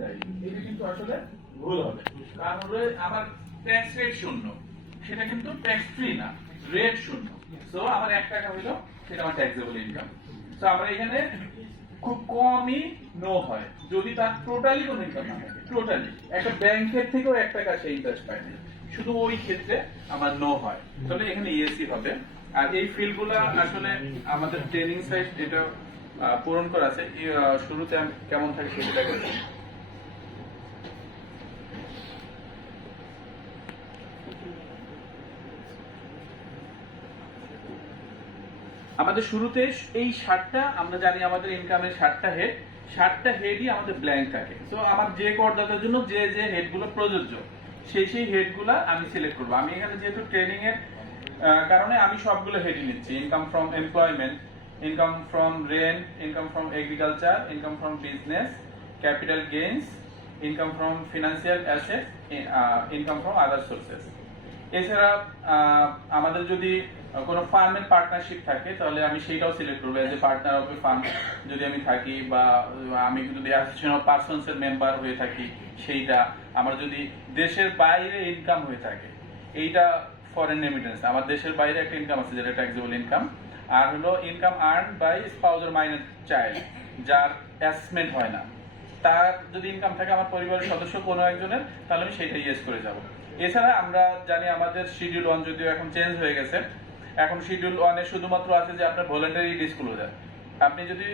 যাই এটা কিন্তু আসলে ভুল হবে। আমার ট্যাক্স রেট শূন্য। সেটা কিন্তু ট্যাক্স ফ্রি না রেট শূন্য। সো আমার এক টাকা সেটা আমার ট্যাক্সেবল ইনকাম এখানে খুব কমই নো হয়। যদি তার টোটালি কোনো ইনকাম না থাকে টোটালি একটা ব্যাংকের থেকেও এক টাকা সে ইন্টারেস্ট পায় না। শুধু ওই ক্ষেত্রে আমার নো হয়। তাহলে এখানে ইএসসি হবে। আর এই ফিল্ডগুলো আসলে আমাদের ট্রেনিং সাইট যেটা পূরণ করা আছে শুরুতে কেমন থাকে সেটা আমাদের শুরুতে এই ষাটটা আমরা জানি আমাদের ইনকামের ষাটটা হেড ষাটটা হেডই আমাদের ব্ল্যাঙ্ক থাকে। তো আমার যে করদাতার জন্য যে যে হেডগুলো প্রযোজ্য সেই সেই হেডগুলো আমি সিলেক্ট করব। আমি এখানে যেহেতু ট্রেনিং এর কারণে আমি সবগুলো হেডই নিচ্ছি। Income from employment income from rent income from agriculture income from business capital gains income from financial asset income from other sources এছাড়া আমাদের যদি কোনো ফার্মের পার্টনারশিপ থাকে, তাহলে আমি সেইটাও সিলেক্ট করব as a partner of a firm যদি আমি থাকি বা আমি যদি অ্যাসোসিয়েশন অফ পার্সনস এর মেম্বার হয়ে থাকি, সেইটা। আমার যদি দেশের বাইরে ইনকাম হয়ে থাকে, এইটা ফরেন রেমিটেন্স আমার দেশের বাইরে একটা ইনকাম আছে, যেটা ট্যাক্সেবল ইনকাম আর হলো income earn by spouse minor child যার অ্যাসমেন্ট হয় না। তার যদি ইনকাম থাকে আমার পরিবারের সদস্য কোনো একজনের, তাহলে আমি সেটা ইয়েস করে যাব। এছাড়া আমরা জানি আমাদের শিডিউল ওয়ান যদিও এখন চেঞ্জ হয়ে গেছে এখন শিডিউল ওয়ানে শুধুমাত্র আছে যে আপনার ভলেন্টারি ডিসক্লোজার আপনি যদি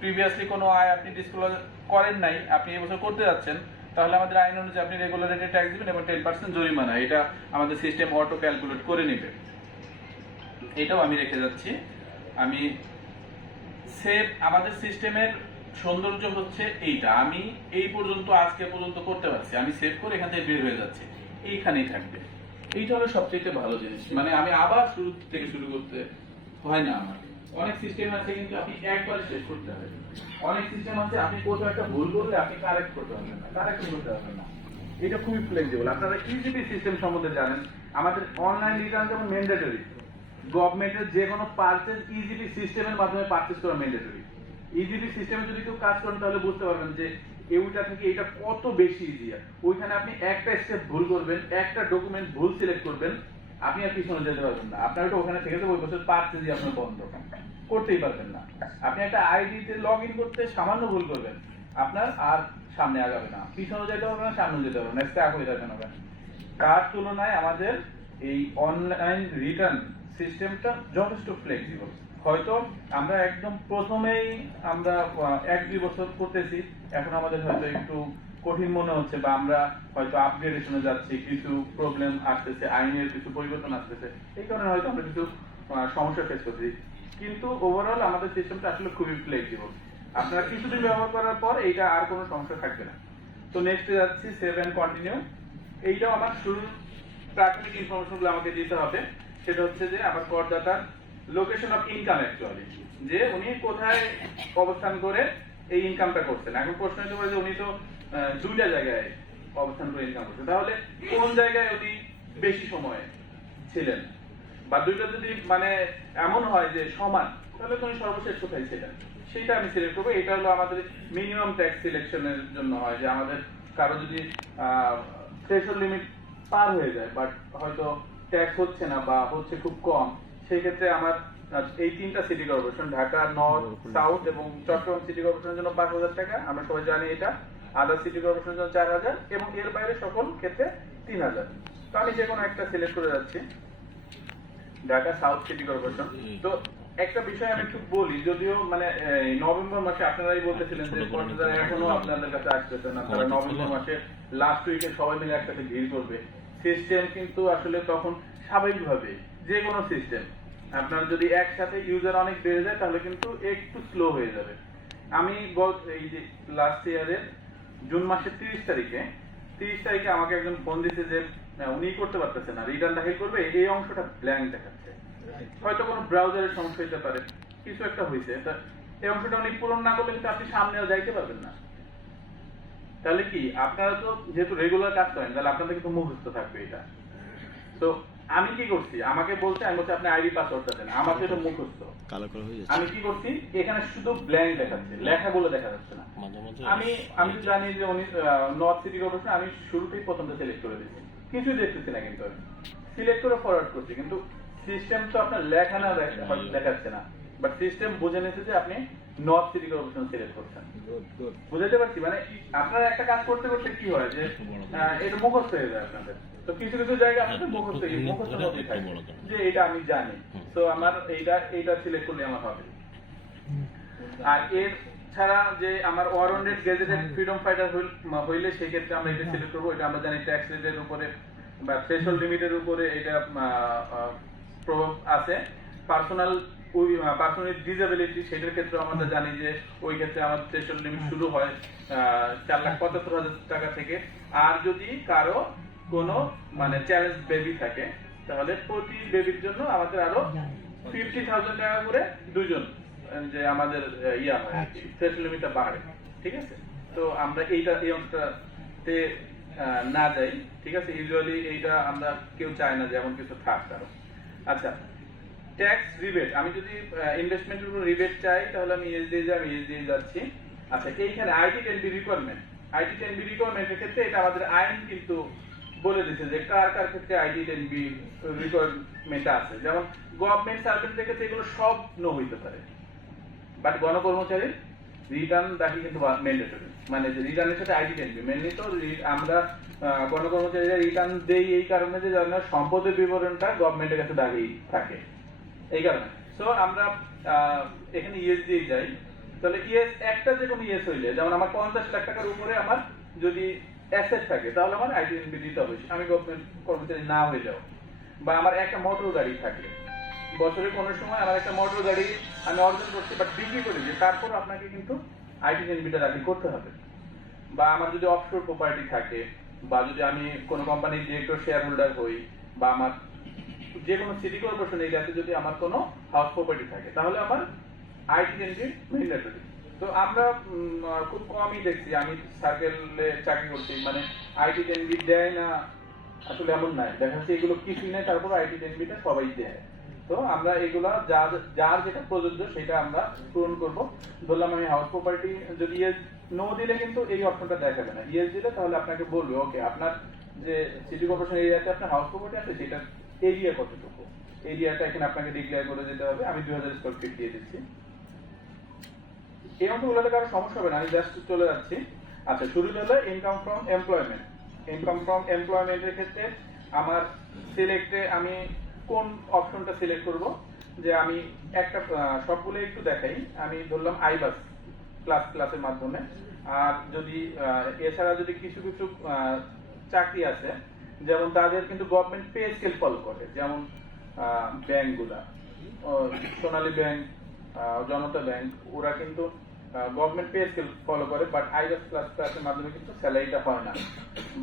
প্রিভিয়াসলি কোনো আয় আপনি ডিসক্লোজার করেন নাই, আপনি এবছর করতে যাচ্ছেন, তাহলে আমাদের আইন অনুযায়ী আপনি রেগুলার রেটে ট্যাক্স দিবেন এবং টেন পার্সেন্ট জরিমানা, এটা আমাদের সিস্টেম অটো ক্যালকুলেট করে নেবে। এটাও আমি রেখে যাচ্ছি। আমি সেভ আমাদের সিস্টেমের সৌন্দর্য হচ্ছে এইটা। আমি এই পর্যন্ত, আজকে পর্যন্ত করতে পারছি। আমি সেভ করে এখান থেকে বের হয়ে যাচ্ছি। এইখানেই থাকবে। এইটা হলো সবচেয়ে ভালো জিনিস। মানে আমি আবার শুরু থেকে শুরু করতে হয় না আমার অনেক সিস্টেম আছে কিন্তু আপনি একবারে শেষ করতে হবে। অনেক সিস্টেম আছে, আপনি কোথাও একটা ভুল করলে আপনি কারেক্ট করতে পারবেন না কারেক্ট করতে পারবেন না। এটা খুবই ফ্লেক্সিবল আপনারা ইজিপি সিস্টেম সম্বন্ধে জানেন। আমাদের অনলাইন রিটার্ন যেমন ম্যান্ডেটরি গভর্নমেন্টের যে কোনো পার্সেস ইজিপি সিস্টেমের মাধ্যমে পারচেস করা ম্যান্ডেটরি ইজিপি সিস্টেমে যদি কেউ কাজ করেন, তাহলে বুঝতে পারবেন যে এইটা থেকে এটা কত বেশি ইজিয়ার ওইখানে আপনি একটা স্টেপ ভুল করবেন, একটা ডকুমেন্ট ভুল সিলেক্ট করবেন, আপনি আর পিছনে যেতে পারবেন না। আপনার ওটা ওখানে থেকে যাবে ওই বছর পারচেসই আপনার বন্ধ। করতেই পারবেন না। আপনি একটা আইডিতে লগ ইন করতে সামান্য ভুল করবেন। আপনার আর সামনে আগাবে না। পিছনে যেতে পারবে না, সামনে যেতে পারবে না। স্ট্যাক হয়ে যাবে না তার তুলনায় আমাদের এই অনলাইন রিটার্ন সিস্টেমটা যথেষ্ট ফ্লেক্সিবল হয়তো আমরা একদম প্রথমেই আমরা এক দুই বছর করতেছি। এখন আমাদের হয়তো একটু কঠিন মনে হচ্ছে বা আমরা হয়তো আপগ্রেডেশনে যাচ্ছি, কিছু প্রবলেম আসতেছে, আইনের কিছু পরিবর্তন আসতেছে। এই কারণে হয়তো আমরা কিছু সমস্যা ফেস করছি। কিন্তু ওভারঅল আমাদের সিস্টেমটা আসলে খুবই ফ্লেক্সিবল আপনারা কিছুদিন ব্যবহার করার পর এইটা আর কোনো সমস্যা থাকবে না। তো নেক্সটে যাচ্ছি সেভ অ্যান্ড কন্টিনিউ এইটাও আমার শুরুর প্রাথমিক ইনফরমেশনগুলো আমাকে দিতে হবে। সেটা হচ্ছে যে আমার করদাতার লোকেশন অফ ইনকাম অ্যাকচুয়ালি যে উনি কোথায় অবস্থান করে এই ইনকামটা করছেন। এখন প্রশ্ন হতে পারে যে উনি তো আহ, দুইটা জায়গায় অবস্থান করে ইনকাম করছেন। তাহলে কোন জায়গায় উনি বেশি সময় ছিলেন? বা দুইটা যদি মানে এমন হয় যে সমান তাহলে তুমি সর্বশেষ কোথায় ছিলেন? সেটা আমি সিলেক্ট করব। এটা হলো আমাদের মিনিমাম ট্যাক্স সিলেকশনের জন্য হয় যে আমাদের কারও যদি থ্রেশল লিমিট পার হয়ে যায় বাট হয়তো ট্যাক্স হচ্ছে না বা হচ্ছে খুব কম সেই ক্ষেত্রে আমার এই তিনটা city corporation Dhaka north south এবং চট্টগ্রাম সিটি কর্পোরেশনের জন্য পাঁচ হাজার টাকা। আমরা সবাই জানি এটা। আদার সিটি কর্পোরেশনের জন্য চার হাজার এবং এর বাইরে সকল ক্ষেত্রে তিন হাজার। তো আমি যে কোনো একটা সিলেক্ট করে যাচ্ছি। ঢাকা সাউথ সিটি কর্পোরেশন তো একটা বিষয় আমি একটু বলি যদিও মানে নভেম্বর মাসে আপনারাই বলতেছিলেন যে পর্যটকরা এখনও আপনাদের কাছে আসতেছে না। তারা নভেম্বর মাসে লাস্ট উইকে সবাই মিলে একসাথে ভিড় করবে। সিস্টেম কিন্তু আসলে তখন স্বাভাবিকভাবে যে কোনো সিস্টেম আপনার যদি একসাথে ইউজার অনেক বেড়ে যায় তাহলে কিন্তু একটু স্লো হয়ে যাবে। আমি এই যে লাস্ট ইয়ারের জুন মাসের তিরিশ তারিখে তিরিশ তারিখে আমাকে একজন ফোন দিছে যে উনি করতে পারতেছে না রিটার্ন দাখিল করবে এই অংশটা ব্ল্যাঙ্ক দেখাচ্ছে। হয়তো কোনো ব্রাউজারের সমস্যা হতে পারে কিছু একটা হয়েছে তা এই অংশটা উনি পূরণ না করলে কিন্তু আপনি সামনেও যাইতে পারবেন না। তাহলে কি আপনারা তো যেহেতু রেগুলার কাজ করেন তাহলে আপনাদের কিন্তু মুখস্থ থাকবে এটা। তো আমি কি করছি? আমাকে বলছে আমি বলছি আপনি আইডি পাসওয়ার্ডটা দেন। আমার যেটা মুখস্থ। কালো কালো হয়ে যাচ্ছে। আমি কি করছি? এখানে শুধু ব্ল্যাঙ্ক দেখাচ্ছে। লেখাগুলো দেখা যাচ্ছে না। আমি আমি জানি যে উনি নর্থ সিটি কর্পোরেশন আমি শুরুতেই প্রথমটা সিলেক্ট করে দিচ্ছি কিছুই দেখতেছি না কিন্তু আমি। সিলেক্ট করে ফরওয়ার্ড করছি কিন্তু সিস্টেম তো আপনার লেখা না দেখাচ্ছে না। বাট সিস্টেম বুঝে নিয়েছে যে আপনি নর্থ সিটি কর্পোরেশন সিলেক্ট করছেন। বুঝাতে পারছি? মানে আপনারা একটা কাজ করতে করতে কি হয় যে এটা মুখস্থ হয়ে যায় আপনাদের। তো কিছু কিছু জায়গায় আপনাদের মুখস্থ মুখস্থ মধ্যে থাকে যে এটা আমি জানি। তো আমার এইটা এইটা সিলেক্ট করলে আমার হবে। আর এর ছাড়া যে আমার ওয়ারেন্টেড গেজেটেড ফ্রিডম ফাইটার হইলে সেই ক্ষেত্রে আমরা এটা সিলেক্ট করব। এটা আমরা জানি ট্যাক্স রেটের উপরে বা থ্রেশহোল্ড লিমিটের উপরে এটা প্রভাব আছে। পার্সোনাল পার্সোনাল ডিসেবিলিটি সেটার ক্ষেত্রে আমরা জানি যে ওই ক্ষেত্রে আমাদের থ্রেশহোল্ড লিমিট শুরু হয় চার লাখ পঁচাত্তর হাজার টাকা থেকে। আর যদি কারও কোনো মানে চ্যালেঞ্জ বেবি থাকে তাহলে প্রতি বেবির জন্য আমাদের আরও ফিফটি থাউজেন্ড টাকা করে দুজন যে আমাদের ইয়া হয় থ্রেশহোল্ড বাড়ে ঠিক আছে? তো আমরা এইটা এই অংশটাতে না যাই ঠিক আছে? ইউজুয়ালি এইটা আমরা কেউ চায় না যে এমন কিছু থাক কারও আচ্ছা ট্যাক্স রিবেট আমি যদি ইনভেস্টমেন্টের উপর রিবেট চাই তাহলে আমি ইএস দিয়ে যাই আমি ইএস দিয়ে যাচ্ছি। আচ্ছা এইখানে IT ten B requirement IT ten B রিকোয়ারমেন্টের ক্ষেত্রে এটা আমাদের আইন কিন্তু বলে দিচ্ছে যে কার কার ক্ষেত্রে আইডি টেন বি রিকোয়ারমেন্ট আছে। যেমন গভর্নমেন্ট সার্ভিসের ক্ষেত্রে এগুলো সব নো হইতে পারে। বাট গণকর্মচারী রিটার্ন দাখি কিন্তু ম্যান্ডেটরি মানে যে রিটার্নের সাথে আইডি টেনবি মেনলি তো আমরা গণকর্মচারীরা রিটার্ন দেই এই কারণে যে যেন সম্পদের বিবরণটা গভর্নমেন্টের কাছে দাঁড়িয়ে থাকে। এই কারণে। সো আমরা এখানে ইএস দিয়ে যাই। তাহলে ইএস একটা যে কোনো ইএস হইলে, যেমন আমার পঞ্চাশ লাখ টাকার উপরে আমার যদি অ্যাসেট থাকে, তাহলে আমার আইডি দিতে হবে আমি গভর্নমেন্ট কর্মচারী না হয়ে যাও বা আমার একটা মোটর গাড়ি থাকে। বছরে কোনো সময় আমার একটা মোটর গাড়ি আমি অর্জন করছি বাট বিক্রি করে দিই তারপর আপনাকে কিন্তু আইটি এনবিটা দাখিল করতে হবে। বা আমার যদি অফশোর প্রপার্টি থাকে, বা যদি আমি কোনো কোম্পানির ডিরেক্টর শেয়ার হোল্ডার হই, বা আমার যে কোনো সিটি কর্পোরেশন এরিয়াতে যদি আমার কোনো হাউস প্রপার্টি থাকে, তাহলে আমার আইটি এনবি ম্যান্ডেটরি তো আমরা খুব কমই দেখছি। আমি সার্কেলে চাকরি করছি। মানে আইটি এনবি দেয় না, আসলে এমন নাই দেখা যাচ্ছে এগুলো কিছুই নাই, তারপর আইটি এনবিটা সবাই দেয়। তো আমরা এগুলা যার যার যেটা প্রযোজ্য, সেটা আমরা পূরণ করব। ধরলাম আমি হাউস প্রপার্টি যদি ইয়েস নো দিলে কিন্তু এই অপশনটা দেখাবে না। ইয়েস দিলে তাহলে আপনাকে বলবে ওকে আপনার যে সিটি কর্পোরেশন এরিয়াতে আপনার হাউস প্রপার্টি আছে, সেটা এরিয়া কতটুকু? এরিয়াটা এখানে আপনাকে ডিক্লেয়ার করে দিতে হবে। আমি দুই হাজার স্কোয়ার ফিট দিয়ে দিচ্ছি। এই অঙ্কগুলোতে কারও সমস্যা হবে না, আমি জাস্ট চলে যাচ্ছি। আচ্ছা শুরু হলো income from employment income from এমপ্লয়মেন্টের ক্ষেত্রে আমার সিলেক্টে আমি কোন অপশনটা সিলেক্ট করব? যে আমি একটা সবগুলো একটু দেখাই। আমি ধরলাম আইবাস ক্লাস ক্লাসের মাধ্যমে। আর যদি এছাড়া যদি কিছু কিছু চাকরি আছে, যেমন তাদের কিন্তু গভর্নমেন্ট পে স্কেল ফলো করে। যেমন ব্যাংকগুলা সোনালী ব্যাংক জনতা ব্যাংক ওরা কিন্তু গভর্নমেন্ট পে স্কেল ফলো করে বাট আইবাস ক্লাস ক্লাসের মাধ্যমে কিন্তু স্যালারিটা হয় না।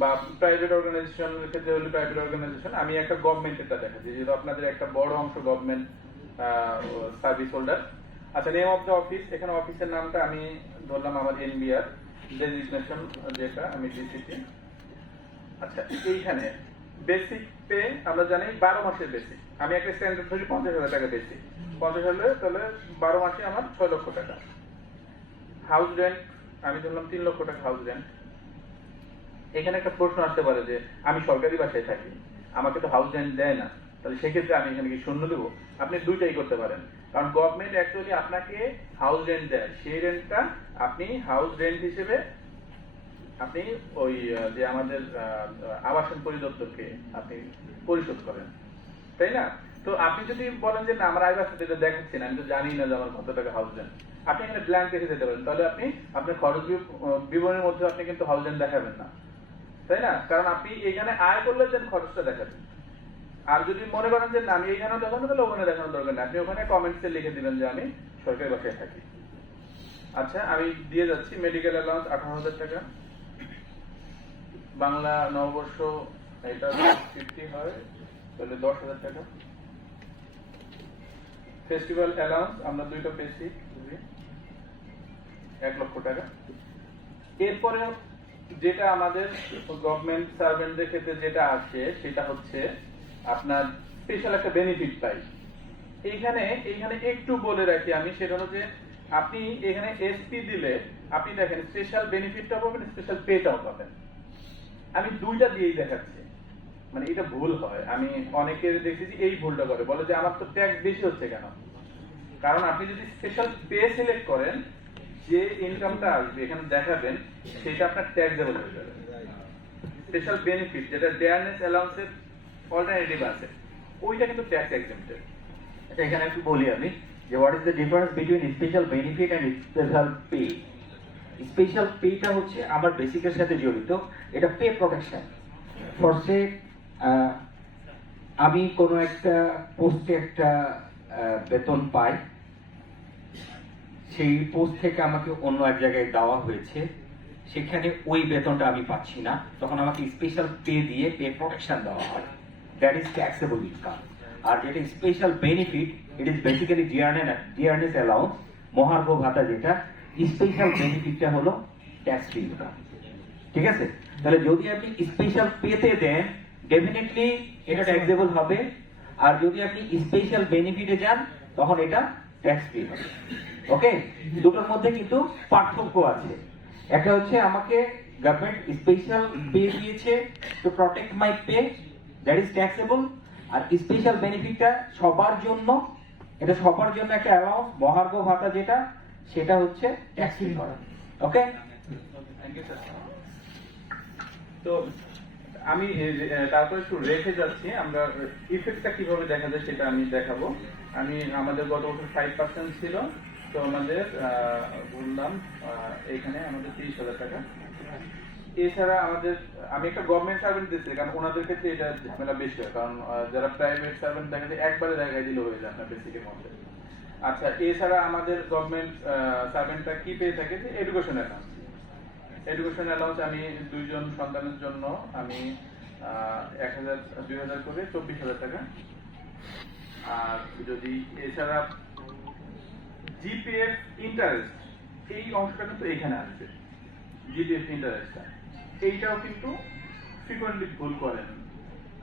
বা প্রাইভেট অর্গানাইজেশনের ক্ষেত্রে হলে প্রাইভেট অর্গানাইজেশন আমি একটা গভর্নমেন্টেরটা দেখাচ্ছি, যেহেতু আপনাদের একটা বড় অংশ গভর্নমেন্ট সার্ভিস হোল্ডার আচ্ছা নেম অফ দ্য অফিস এখানে অফিসের নামটা আমি ধরলাম আমার এনবিআর ডেজিগনেশন যেটা আমি ডিসিপি আচ্ছা এইখানে বেসিক পে আমরা জানি বারো মাসের বেসিক আমি একটা স্ট্যান্ডার্ড ধরি পঞ্চাশ হাজার টাকা বেসিক পঞ্চাশ হাজার তাহলে বারো মাসে আমার ছয় লক্ষ টাকা। হাউস রেন্ট আমি ধরলাম তিন লক্ষ টাকা হাউস রেন্ট এখানে একটা প্রশ্ন আসতে পারে যে, আমি সরকারি বাসায় থাকি, আমাকে তো হাউস রেন্ট দেয় না, তাহলে সেক্ষেত্রে আমি এখানে কি শূন্য দেবো? আপনি দুইটাই করতে পারেন। কারণ গভর্নমেন্ট অ্যাকচুয়ালি আপনাকে হাউস রেন্ট দেয়। সেই রেন্টটা আপনি হাউস রেন্ট হিসেবে আপনি ওই যে আমাদের আবাসন পরিদপ্তরকে আপনি পরিশোধ করেন। তাই না? তো আপনি যদি বলেন যে, না, আমার আইবাস এটা দেখাচ্ছি না। আমি তো জানি না যে আমার কত টাকা হাউস রেন্ট আপনি এখানে ব্ল্যাঙ্ক রেখে দিতে পারেন। তাহলে আপনি, আপনার খরচ বিবরণের মধ্যে আপনি কিন্তু রেন্ট দেখাবেন না। তাই না? কারণ আপনি এখানে আয় করলে দেন, খরচটা দেখাবেন। আর যদি মনে করেন যে আমি এখানেও দেখানো তাহলে ওখানে দেখানোর দরকার নেই। আপনি ওখানে কমেন্টসে লিখে দিবেন যে, আমি সরকারি বাসায় থাকি। আচ্ছা আমি দিয়ে যাচ্ছি। মেডিকেল অ্যালাউন্স আঠারো হাজার টাকা। বাংলা নববর্ষ, এটা ফিফটি হয়, তাহলে দশ হাজার টাকা। ফেস্টিভ্যাল অ্যালাউন্স আমরা দুইটা পেয়েছি। এক লক্ষ টাকা। এরপরে যেটা আমাদের গভর্নমেন্ট সার্ভেন্টদের ক্ষেত্রে যেটা আছে, সেটা হচ্ছে আপনার স্পেশাল একটা বেনিফিট পাই। এইখানে এইখানে একটু বলে রাখি আমি, সেটা হচ্ছে আপনি এখানে এসপি দিলে আপনি দেখেন স্পেশাল বেনিফিটটা পাবেন স্পেশাল পেটাও পাবেন। আমি দুইটা দিয়েই দেখাচ্ছি। মানে এটা ভুল হয়। আমি অনেকের দেখেছি এই ভুলটা করে। বলে যে আমার তো ট্যাক্স বেশি হচ্ছে কেন? কারণ আপনি যদি স্পেশাল পে সিলেক্ট করেন যে ইনকামটা আসবে, এখানে দেখাবেন, সেটা আপনার ট্যাক্সেবল হয়ে যাবে। স্পেশাল বেনিফিট যেটা ডেয়ারনেস অ্যালাউন্সের অল্টারনেটিভ আছে, ওইটা কিন্তু ট্যাক্স এক্সেম্পটেড আচ্ছা এখানে একটু বলি আমি যে what is the difference between special benefit and special pay special পেটা হচ্ছে আমার বেসিকের সাথে জড়িত, এটা পে প্রোটেকশন ফর সে আমি কোনো একটা পোস্টে একটা বেতন পাই সেই পোস্ট থেকে আমাকে অন্য এক জায়গায় দেওয়া হয়েছে। সেখানে ওই বেতনটা আমি পাচ্ছি না। তখন আমাকে স্পেশাল পে দিয়ে পে প্রোটেকশন দেওয়া হয়। দ্যাট ইজ ট্যাক্সেবল ইনকাম আর যেটা special benefit it is basically dearness allowance মহার্ঘ ভাতা যেটা স্পেশাল বেনিফিটটা হলো ট্যাক্স ফ্রি ইনকাম ঠিক আছে? তাহলে যদি আপনি স্পেশাল পেতে দেন ডেফিনেটলি এটা ট্যাক্সেবল হবে। আর যদি আপনি স্পেশাল বেনিফিটে যান তখন এটা ট্যাক্স ফ্রি হবে। ওকে দুটোর মধ্যে কিন্তু পার্থক্য আছে। একটা হচ্ছে আমাকে গভর্নমেন্ট স্পেশাল পে দিয়েছে to protect my pay that is taxable R special বেনিফিটটা সবার জন্য, এটা সবার জন্য একটা অ্যালাউন্স মহার্ঘ ভাতা যেটা, সেটা হচ্ছে ট্যাক্স করা। ওকে তো আমি তারপর একটু রেখে যাচ্ছি, আমরা ইফেক্টটা কীভাবে দেখা যায় সেটা আমি দেখাবো। আমি, আমাদের গত বছর ফাইভ পার্সেন্ট ছিল তো আমাদের বললাম এখানে আমাদের তিরিশ হাজার টাকা। এছাড়া আমাদের, আমি একটা গভর্নমেন্ট সার্ভেন্ট দিচ্ছি কারণ ওনাদের ক্ষেত্রে এটা ঝামেলা বেশি হয়, কারণ যারা প্রাইভেট সার্ভেন্ট দেখা যায়, একবারে জায়গায় দিলে হয়ে যায় আপনার মধ্যে। আচ্ছা এছাড়া আমাদের গভর্নমেন্ট সার্ভেন্টরা কি পেয়ে থাকে? যে এডুকেশন অ্যাকাউন্ট এডুকেশন অ্যালাউন্স আমি দুইজন সন্তানের জন্য আমি এক হাজার, দুই হাজার করে চব্বিশ হাজার টাকা। আর যদি এছাড়া জিপিএফ ইন্টারেস্ট এই অংশটা কিন্তু এখানে আসবে জিপিএফ ইন্টারেস্টটা এইটাও কিন্তু ফ্রিকোয়েন্টলি ভুল করেন।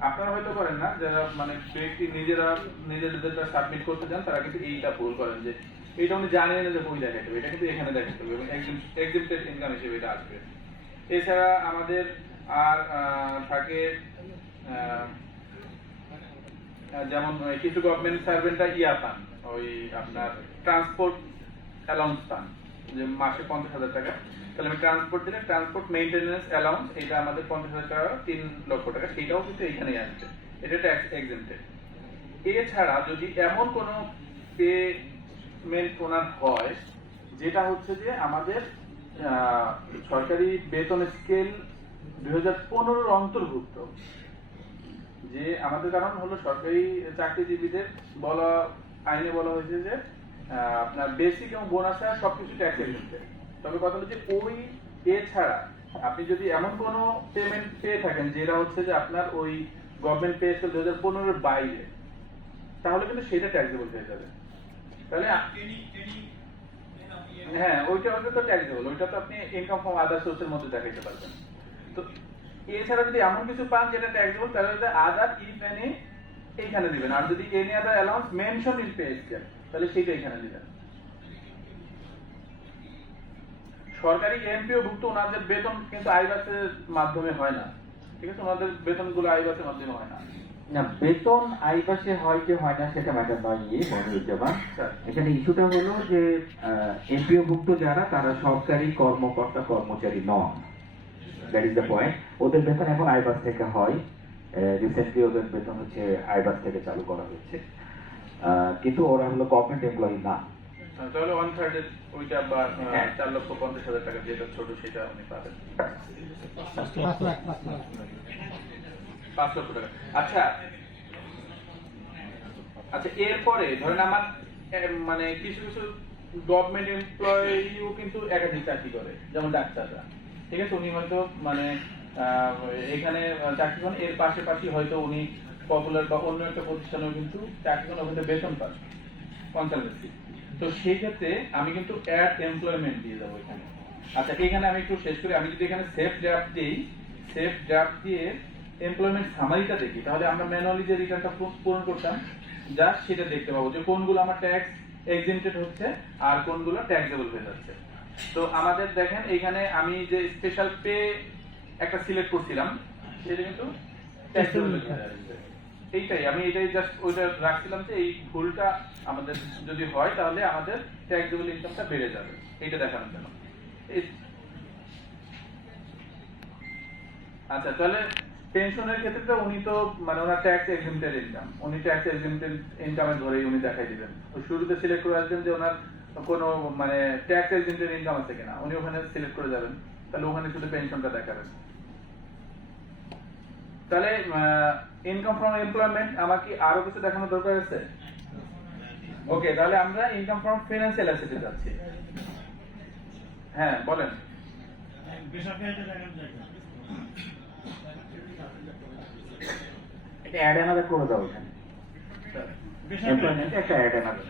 আপনারা হয়তো করেন না, যারা মানে ব্যক্তি নিজেরা নিজেদেরটা সাবমিট করতে চান, তারা কিন্তু এইটা ভুল করেন যে, এইটা উনি জানেন না যে বই দেখাতে হবে, এটা কিন্তু এখানে দেখাতে হবে এবং এক্সিমটেড ইনকাম হিসেবে এটা আসবে। এছাড়া আমাদের আর থাকে যেমন কিছু গভর্নমেন্ট সার্ভেন্টরা ইয়া পান ওই আপনার ট্রান্সপোর্ট অ্যালাউন্স পান। যে মাসে পঞ্চাশ হাজার টাকা। তাহলে আমি ট্রান্সপোর্ট দিলে ট্রান্সপোর্ট মেইনটেনেন্স অ্যালাউন্স এটা আমাদের পঞ্চাশ হাজার টাকা, তিন লক্ষ টাকা সেটাও কিন্তু এখানেই আসবে এটা ট্যাক্স এক্সেন্টেড এছাড়া যদি এমন কোনো পেমেন্ট ওনার হয়, যেটা হচ্ছে যে আমাদের সরকারি বেতন স্কেল দুই হাজার পনেরোর অন্তর্ভুক্ত, যে আমাদের কারণ হলো সরকারি চাকরিজীবীদের বলা আইনে বলা হয়েছে যে আপনার বেসিক এবং বোনাস সবকিছু ট্যাক্স এক্সেন্টেড তবে কথা যে ওই এছাড়া আপনি যদি এমন কোনো পেমেন্ট পেয়ে থাকেন যেটা হচ্ছে যে আপনার ওই গভর্নমেন্ট পে স্কেল দু হাজার পনেরোর বাইরে তাহলে কিন্তু সেটা ট্যাক্সেবল হয়ে যাবে। তাহলে আ- হ্যাঁ ওইটা ওইটা তো ট্যাক্সেবল ওইটা তো আপনি ইনকাম ফ্রম আদার সোর্সের মধ্যে দেখাইতে পারবেন। তো এছাড়া যদি এমন কিছু পান যেটা ট্যাক্সেবল তাহলে আদার ইফ এনি এইখানে দিবেন। আর যদি any other allowance mention in pay scale তাহলে সেটা এখানে দিবেন। সরকারি এমপিও ভুক্ত ওনাদের বেতন কিন্তু আইবাসের মাধ্যমে হয় না। ঠিক আছে? ওনাদের বেতনগুলো আইবাসের মাধ্যমে হয় না। না বেতন আইপাশে হয় কি হয় না সেটা ম্যাটার নয় ইয়ে মনিরুজ্জামান এখানে ইস্যুটা হলো যে এমপিও ভুক্ত যারা তারা সরকারি কর্মকর্তা কর্মচারী নন। দ্যাট ইজ দ্য পয়েন্ট ওদের বেতন এখন আইবাস থেকে হয়। রিসেন্টলি ওদের বেতন হচ্ছে আইবাস থেকে চালু করা হয়েছে কিন্তু ওরা হলো গভর্নমেন্ট এমপ্লয়ি না। তাহলে ওয়ান থার্ডের ওইটা বা হ্যাঁ। চার লক্ষ পঞ্চাশ হাজার টাকা যেটা ছোট সেটা আপনি পাবেন। পাঁচ লক্ষ টাকা। আচ্ছা আচ্ছা এরপরে ধরেন আমার মানে কিছু কিছু গভর্নমেন্ট এমপ্লয়িও কিন্তু একাধিক চাকরি করে যেমন ডাক্তাররা। ঠিক আছে উনি হয়তো মানে এখানে চাকরি করেন এর পাশাপাশি হয়তো উনি পপুলার বা অন্য একটা প্রতিষ্ঠানেও কিন্তু চাকরি করেন বেতন পান কনসালটেন্সি তো সেই ক্ষেত্রে আমি কিন্তু অ্যাড এমপ্লয়মেন্ট দিয়ে যাব এখানে। আচ্ছা এখানে আমি একটু শেষ করি। আমি যদি এখানে সেফ ড্রাফট দিই সেফ ড্রাফট দিয়ে এমপ্লয়মেন্ট সামারিটা দেখি, তাহলে আমরা ম্যানুয়ালি যে রিটার্নটা পূরণ করতাম জাস্ট সেটা দেখতে পাবো যে কোনগুলো আমার ট্যাক্স এক্সেন্টেড হচ্ছে আর কোনগুলো ট্যাক্সেবল হয়ে যাচ্ছে। তো আমাদের দেখেন, এখানে আমি যে স্পেশাল পে একটা সিলেক্ট করছিলাম সেটা কিন্তু এইটাই, আমি এটাই জাস্ট ওইটা রাখছিলাম যে এই ভুলটা আমাদের যদি হয় তাহলে আমাদের ট্যাক্সেবল ইনকামটা বেড়ে যাবে। এইটা দেখানোর জন্য। আচ্ছা তাহলে পেনশনের ক্ষেত্রে তো উনি তো মানে ওনার ট্যাক্স এক্সেম্পটেড ইনকাম উনি ট্যাক্স এক্সেম্পটেড ইনকামের ধরেই উনি দেখাই দিবেন। শুরুতে সিলেক্ট করে আসবেন যে ওনার কোনো মানে ট্যাক্স এক্সেম্পটেড ইনকাম আছে কিনা। উনি ওখানে সিলেক্ট করে যাবেন। তাহলে ওখানে শুধু পেনশনটা দেখাবেন। তাহলে ইনকাম ফ্রম এমপ্লয়মেন্ট আমার কি আরও কিছু দেখানোর দরকার আছে? ওকে তাহলে আমরা ইনকাম ফ্রম ফিনান্সিয়াল অ্যাসেটে যাচ্ছি। হ্যাঁ বলেন। এটা অ্যাড অ্যানাদার করে দাও এখানে। এমপ্লয়মেন্ট একটা অ্যাড অ্যানাদার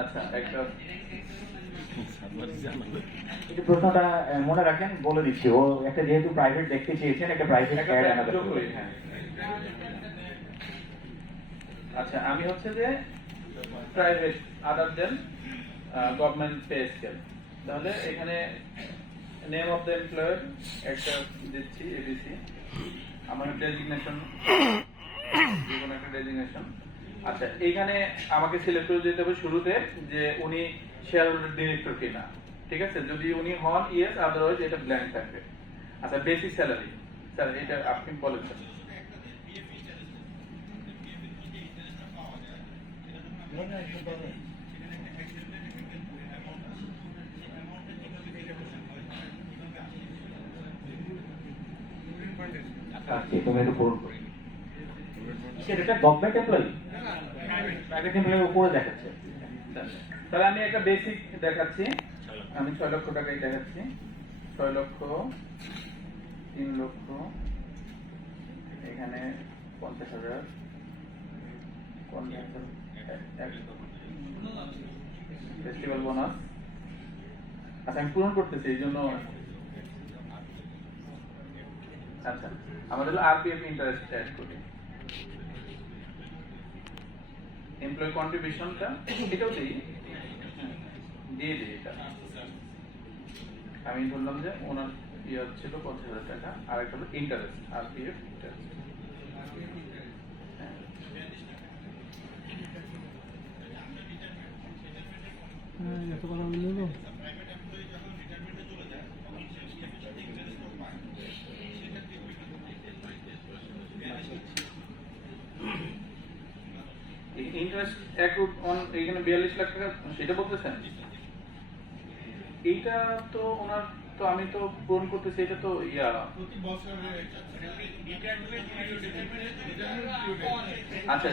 আচ্ছা একটা প্রশ্নটা মনে রাখেন বলে দিচ্ছি। ও একটা যেহেতু প্রাইভেট দেখতে চেয়েছেন একটা প্রাইভেট অ্যাড হ্যাঁ। আচ্ছা আমি হচ্ছে যে private other than government pay scale তাহলে এখানে নেম অফ দ্য এমপ্লয়ার একটা দিচ্ছি এবিসি আমার ডেজিগনেশন যে একটা ডেজিগনেশন আচ্ছা এখানে আমাকে সিলেক্ট করে দিতে হবে শুরুতে যে উনি শেয়ার ডিরেক্টর কিনা ঠিক আছে? যদি উনি হন ইয়েস আদারওয়াইজ এটা ব্ল্যাঙ্ক থাকবে। আচ্ছা বেসিক স্যালারি স্যার এটা আপনি বলেন স্যার। সেটা গভর্নমেন্ট এমপ্লয়ি প্রাইভেট এমপ্লয়ি উপরে দেখাচ্ছে। তাহলে আমি একটা বেসিক দেখাচ্ছি। আমি ছয় লক্ষ টাকাই দেখাচ্ছি। ছয় লক্ষ, তিন লক্ষ, এখানে পঞ্চাশ হাজার। ফেস্টিভ্যাল বোনাস আচ্ছা আমি পূরণ করতেছি, এই জন্য আচ্ছা আমাদের হলো আরপিএফ ইন্টারেস্ট অ্যাড করি। এমপ্লয় কন্ট্রিবিউশনটা এটাও দিই। দিয়ে দিই এটা। আমি বললাম যে ওনার ইয়ে হচ্ছিল পঞ্চাশ হাজার টাকা, আর একটা হলো interest R P F interest interest এখানে বিয়াল্লিশ লাখ টাকা সেটা বলতেছেন? এইটা তো ওনার তো আমি তো পূরণ করতেছি এটা তো ইয়া। আচ্ছা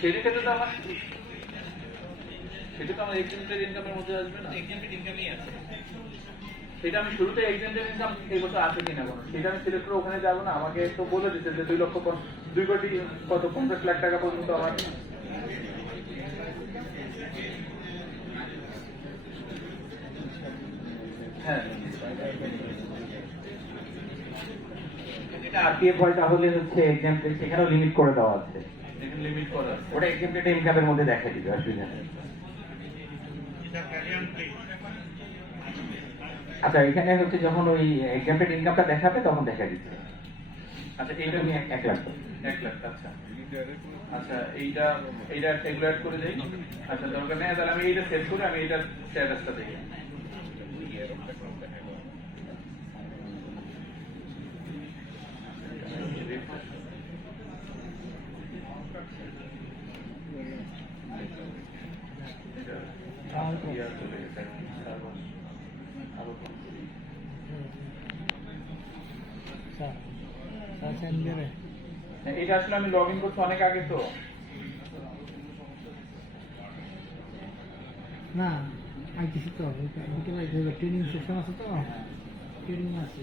সেটা ক্ষেত্রে তো আমার সেটা তো আমার এক্সেন্টেড ইনকামের মধ্যে আসবে না। সেটা আমি শুরুতে এক্সেন্টেড ইনকাম এই বছর আছে কিনা কোনো সেটা আমি সিলেক্ট করে ওখানে যাব না। আমাকে তো বলে দিচ্ছে যে দুই লক্ষ দুই কোটি কত পঞ্চাশ লাখ টাকা পর্যন্ত আমার এটা আরপিএফ হয় তাহলে হচ্ছে এক্সাম্পল সেখানেও লিমিট করে দেওয়া আছে। লিমিট করা আছে। ওটা এক্সাম্পলেড ইনকামের মধ্যে দেখা দিবে অসুবিধা নেই। আচ্ছা এখানে হচ্ছে যখন ওই এক্সাম্পলেড ইনকামটা দেখাবে তখন দেখা দিচ্ছে। আচ্ছা এইটা আমি এক- লাখ। এক লাখ আচ্ছা। আচ্ছা এইটা এইটা এগুলো অ্যাড করে দেই। আচ্ছা দরকার নেই। তাহলে আমি এইটা সেভ করে আমি এইটা স্ট্যাটাসটা দেখি ইয়া চলে গেছে সার্ভার আরও কম করি। সেন্টারে হ্যাঁ, এটা আসলে আমি লগ ইন করছি অনেক আগে তো। না আইতেছি তো ট্রেনিং সেশন আছে তো। ট্রেনিং আছে।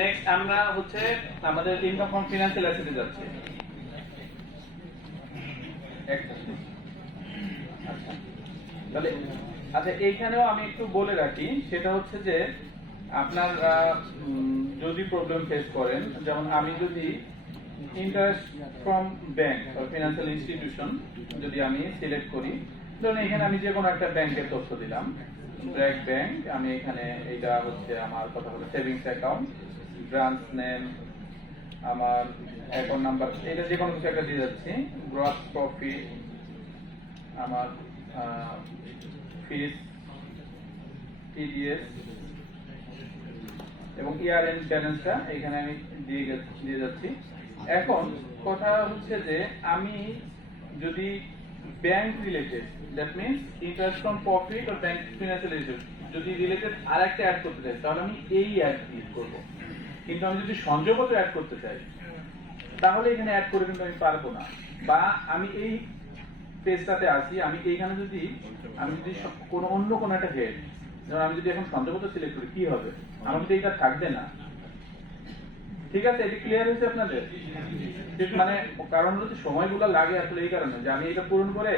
নেক্সট আমরা হচ্ছে আমাদের ইনকাম ফিনান্সিয়াল অ্যাসেটে যাচ্ছি। আচ্ছা। আচ্ছা এইখানেও আমি একটু বলে রাখি, সেটা হচ্ছে যে আপনার যদি প্রবলেম ফেস করেন, যেমন আমি যদি interest from bank financial institution যদি আমি সিলেক্ট করি, ধরুন এখানে আমি যে কোনো একটা ব্যাংকের তথ্য দিলাম। ব্র্যাক ব্যাংক আমি এখানে এটা হচ্ছে আমার কথা হলো সেভিংস অ্যাকাউন্ট ব্রাঞ্চ নেম আমার অ্যাকাউন্ট নাম্বার এটা যে কোনো কিছু একটা দিয়ে যাচ্ছি। গ্রস প্রফিট আমার ফিস টিডিএস এবং ইয়ার এন্ড ব্যালেন্সটা এখানে আমি দিয়ে দিয়ে যাচ্ছি। এখন কথা হচ্ছে যে আমি যদি bank related that means interest from profit R bank financial related যদি রিলেটেড আর একটা অ্যাড করতে চাই, তাহলে আমি এই অ্যাড ইউজ করব। কিন্তু আমি যদি সংযোগত অ্যাড করতে চাই, তাহলে এখানে অ্যাড করে কিন্তু আমি পারব না। বা আমি এই পেজটাতে আসি আমি এইখানে যদি, আমি যদি কোনো অন্য কোনো একটা হেড যেমন আমি যদি এখন সংযোগত সিলেক্ট করি, কি হবে? আমার কিন্তু এইটা থাকবে না। ঠিক আছে? এটা ক্লিয়ার হয়েছে আপনাদের? মানে কারণ হচ্ছে সময়গুলো লাগে আসলে এই কারণে, যে আমি এটা পূরণ করে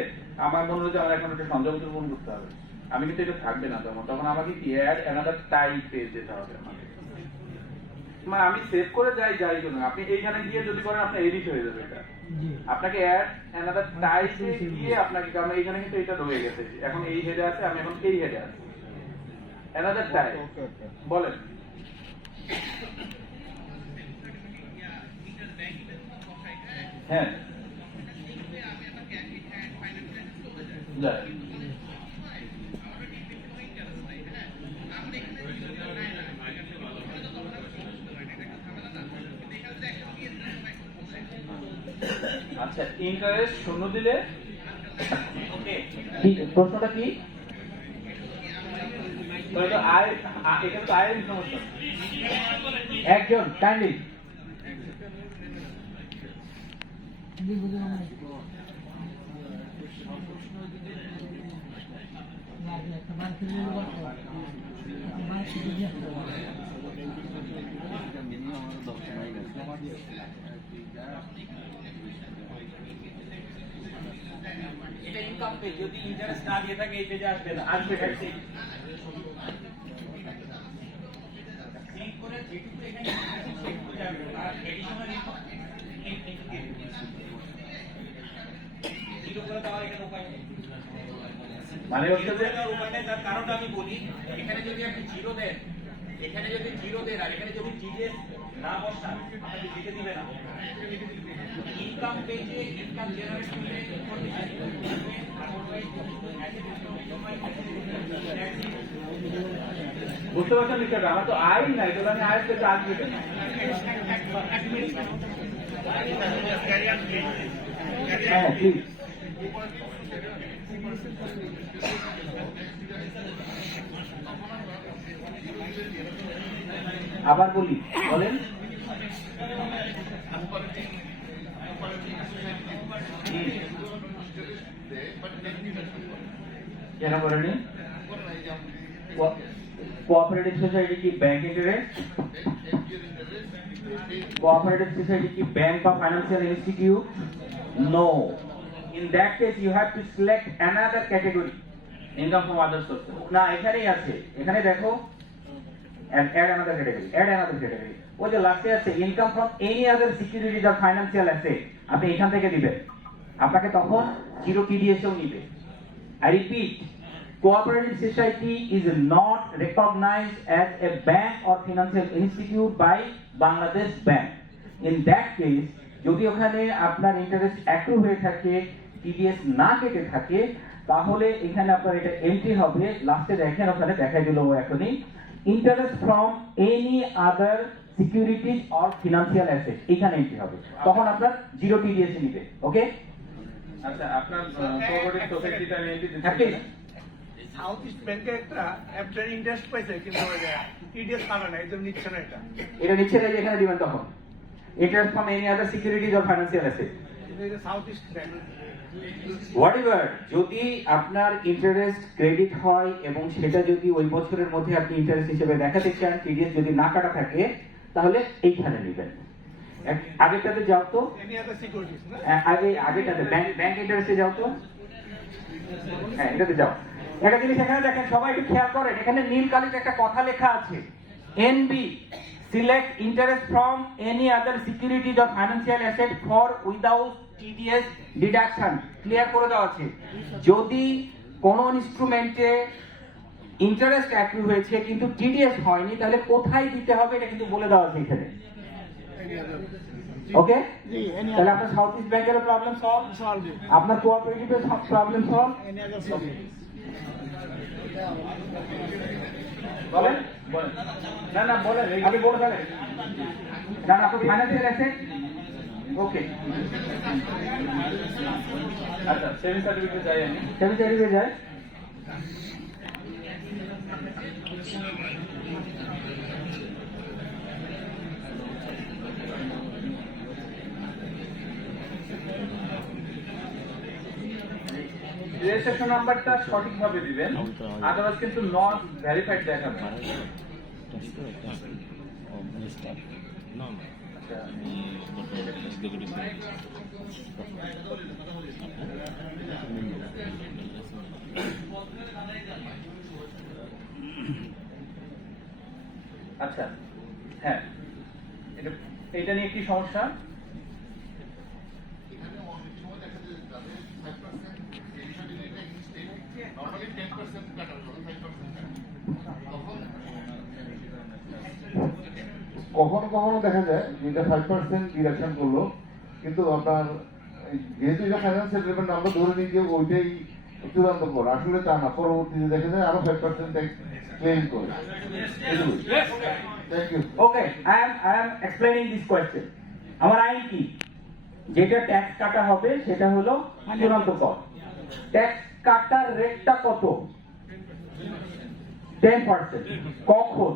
আমার মনে হচ্ছে আমার এখন একটা সংযোগ পূরণ করতে হবে। আমি কিন্তু এটা থাকবে না তখন। তখন আমাকে কি অ্যাড অ্যানাদার টাইপ পেজ দিতে হবে আমাকে। মানে আমি সেভ করে যাই যাই জন্য। আপনি এইখানে গিয়ে যদি করেন আপনার এডিট হয়ে যাবে এটা। আপনাকে অ্যাড অ্যানাদার টাইপে গিয়ে আপনাকে কারণ এইখানে কিন্তু এটা রয়ে গেছে। এখন এই হেডে আছে আমি এখন এই হেডে আছি। অ্যানাদার টাইপ বলেন। হ্যাঁ। যায়। আচ্ছা ইন্টারেস্ট শূন্য দিলে? ওকে। প্রশ্নটা কি? একজন কাইন্ডলি জি বুঝে মানে না যে একটা বার কিনে নিয়ে গেল একটা বার কিনে নিয়ে আসলো এটা ইনকাম পে যদি ইন্টারেস্ট না দিয়ে থাকে এই পেজে আসবে না। আসবে হ্যাঁ, ঠিক। করে যেটুকু এখানে সেটুকু যাবে। আর এডিশনাল জিরো করে দেওয়ার এখানে উপায় নেই। মানে হচ্ছে যে উপায় নেই তার কারণটা আমি বলি এখানে যদি আপনি জিরো দেন এখানে যদি জিরো দেন আর এখানে যদি জিডিএস না বসান আপনাকে দিতে দিবে না। ইনকাম পেজে ইনকাম জেনারেট করলে বুঝতে পারছেন বিষয়টা আমার তো আয় নাই তাহলে আমি আয়ের থেকে আসবে কেন হ্যাঁ প্লিজ আবার বলি বলেন। কেন করেনি কোঅপারেটিভ সোসাইটি কি ব্যাংক ইন্টারেস্ট কোঅপারেটিভ সোসাইটি কি ব্যাংক বা financial institute no in that case you have to select another category income from other sources না এখানেই আছে। এখানে দেখো ওই যে লাস্টে আছে income from any other financial আপনি এখান থেকে দিবেন আপনাকে তখন জিরো টিডিএসও নিবে। I repeat, cooperative society is not recognized as a bank or financial institute by Bangladesh Bank. যদি ওখানে আপনার ইন্টারেস্ট অ্যাক্টিভ হয়ে থাকে টিডিএস না কেটে থাকে তাহলে এখানে আপনার এটা এন্ট্রি হবে। লাস্টে দেখেন ওখানে দেখাই দিল এখনই। Interest from any other securities or financial asset এখানে এন্ট্রি হবে। তখন আপনার জিরো টিডিএস নিবে ওকে আচ্ছা আপনার কোঅপারেটিভ সোসাইটিটা আমি এন্ট্রি সাউথ ইস্ট ব্যাংকে একটা অ্যাপটার ইন্টারেস্ট পাইছে কিন্তু টিডিএস পাবে না নিচ্ছে না এটা। এটা নিচ্ছে না যে এখানে দিবেন তখন। Interest from any other securities or financial asset South East bank whatever যদি আপনার ইন্টারেস্ট ক্রেডিট হয় এবং সেটা যদি ওই বছরের মধ্যে আপনি ইন্টারেস্ট হিসেবে দেখাতে চান টিডিএস যদি না কাটা থাকে, তাহলে এইখানে নেবেন। আগেরটাতে যাও তো। আগে আগেটাতে ব্যাংক ব্যাংক ইন্টারেস্টে যাও তো। হ্যাঁ এটাতে যাও। একটা জিনিস এখানে দেখেন, সবাই একটু খেয়াল করেন, এখানে নীল কালিতে একটা কথা লেখা আছে। NB select interest from any other securities or financial asset for without TDS deduction clear করে দেওয়া আছে। যদি কোনো ইনস্ট্রুমেন্টে ইন্টারেস্ট অ্যাক্টিভ হয়েছে কিন্তু টিডিএস হয়নি তাহলে কোথায় দিতে হবে এটা কিন্তু বলে দেওয়া আছে এখানে। ওকে? তাহলে আপনার সাউথ ইস্ট ব্যাংকের প্রবলেম সলভ সলভ আপনার কোঅপারেটিভের প্রবলেম সলভ বলেন? না না বলেন। আপনি বলে ফেলেন না না আপনার ফাইন্যান্সিয়াল অ্যাসেট ওকে আচ্ছা সেভিং সার্টিফিকেট চাই আমি। সেভেন চারিবে যায় রেজিস্ট্রেশন নাম্বারটা সঠিকভাবে দিবেন। আদারওয়াইজ কিন্তু নট ভেরিফাইড দেখাবে। আচ্ছা আচ্ছা হ্যাঁ এটা এটা নিয়ে কি সমস্যা? কখনো কখনো দেখা যায়, যেটা ফাইভ পার্সেন্ট ডিডাকশন করল, কিন্তু আপনার যেহেতু এটা ফাইন্যান্সিয়াল পেমেন্ট আমরা ধরে নিই যে ওইটাই চূড়ান্ত কর আসলে তা না, পরবর্তীতে দেখা যায় আরও ফাইভ পার্সেন্ট ক্লেম করে। Thank you okay I am I am explaining this question আমার আইন কি? যেটা ট্যাক্স কাটা হবে, সেটা হলো চূড়ান্ত কর ট্যাক্স কাটার রেটটা কত? টেন পার্সেন্ট কখন?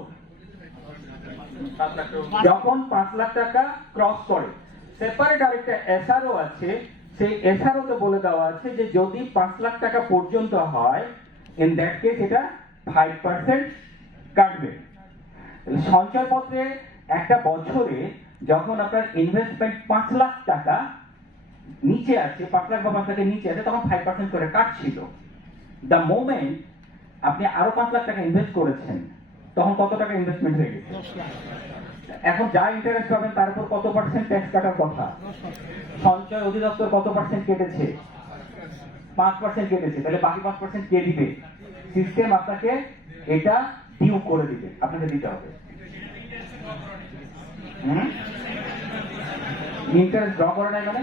যখন পাঁচ লাখ টাকা ক্রস করে। সেপারেট আরেকটা এসআরও আছে, সেই এসআরও তে বলে দেওয়া আছে যে, যদি পাঁচ লাখ টাকা পর্যন্ত হয় ইন দ্যাট কেস এটা ফাইভ পার্সেন্ট কাটবে। সঞ্চয়পত্রে একটা বছরে যখন আপনার ইনভেস্টমেন্ট পাঁচ লাখ টাকা নিচে আছে, পাঁচ লাখ বা পাঁচ লাখের নিচে আছে, তখন ফাইভ পার্সেন্ট করে কাটছিল। দ্য মোমেন্ট আপনি আরও পাঁচ লাখ টাকা ইনভেস্ট করেছেন তখন কত টাকা ইনভেস্টমেন্ট হয়ে গেছে? এখন যা ইন্টারেস্ট পাবেন তার উপর কত পার্সেন্ট ট্যাক্স কাটার কথা? সঞ্চয় অধিদপ্তর কত পার্সেন্ট কেটেছে? পাঁচ পার্সেন্ট কেটেছে তাহলে বাকি পাঁচ পার্সেন্ট কে দিবে? সিস্টেম আপনাকে এটা ডিউ করে দিবে আপনাকে দিতে হবে। ইন্টারেস্ট ড্র করে নাই মানে?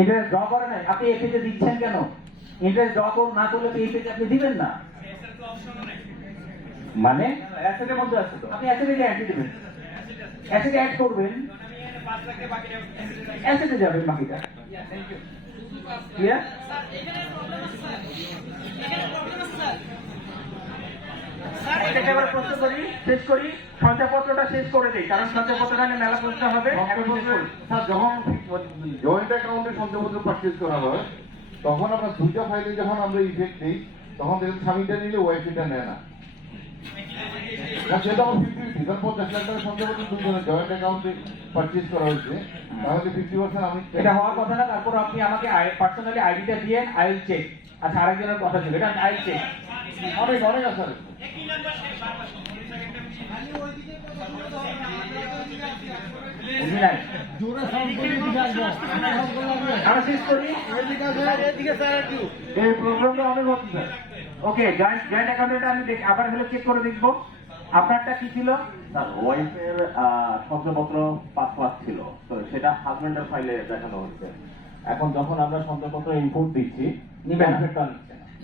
ইন্টারেস্ট ড্র করে নাই? আপনি এই পেজে দিচ্ছেন কেন? ইন্টারেস্ট ড্র করুন না করলে তো এই পেজে আপনি দিবেন না। মানে? অ্যাসেটের মধ্যে আছে তো। আপনি অ্যাসেটে অ্যাড দিবেন। অ্যাসেটে অ্যাড করবেন। অ্যাসেটে যাবেন বাকিটা। ক্লিয়ার এটাকে এবার প্রশ্ন করি শেষ করি সঞ্চয়পত্রটা শেষ করে দেই কারণ সঞ্চয়পত্রটা নিয়ে মেলা প্রশ্ন হবে। এখন শেষ করি। স্যার যখন জয়েন্ট অ্যাকাউন্টে সঞ্চয়পত্র পারচেজ করা হয় তখন আমরা দুইটা ফাইলে যখন আমরা ইফেক্ট দিই তখন দেখেন স্বামীটা নিলে ওয়াইফিটা নেয় না। না, সেটা আমার ফিফটি ফিফটি কারণ পঞ্চাশ লাখ টাকা সঞ্চয়পত্র দুজনে জয়েন্ট অ্যাকাউন্টে পারচেজ করা হয়েছে তাহলে ফিফটি পার্সেন্ট আমি এটা হওয়ার কথা না তারপর আপনি আমাকে পার্সোনালি আইডিটা দিয়ে আই উইল চেক আচ্ছা আরেকজনের কথা ছিল এটা চেক অনেক অনেক আছে হচ্ছে ওকে অ্যাকাউন্টটা আমি হলে চেক করে দেখব। আপনারটা কি ছিল? ওয়াইফের সঞ্চয়পত্র পাঁচ লাখ ছিল। তো সেটা হাজবেন্ডের ফাইলে দেখানো হচ্ছে। এখন যখন আমরা সঞ্চয়পত্র ইনপুট দিচ্ছি 你买多少钱呢？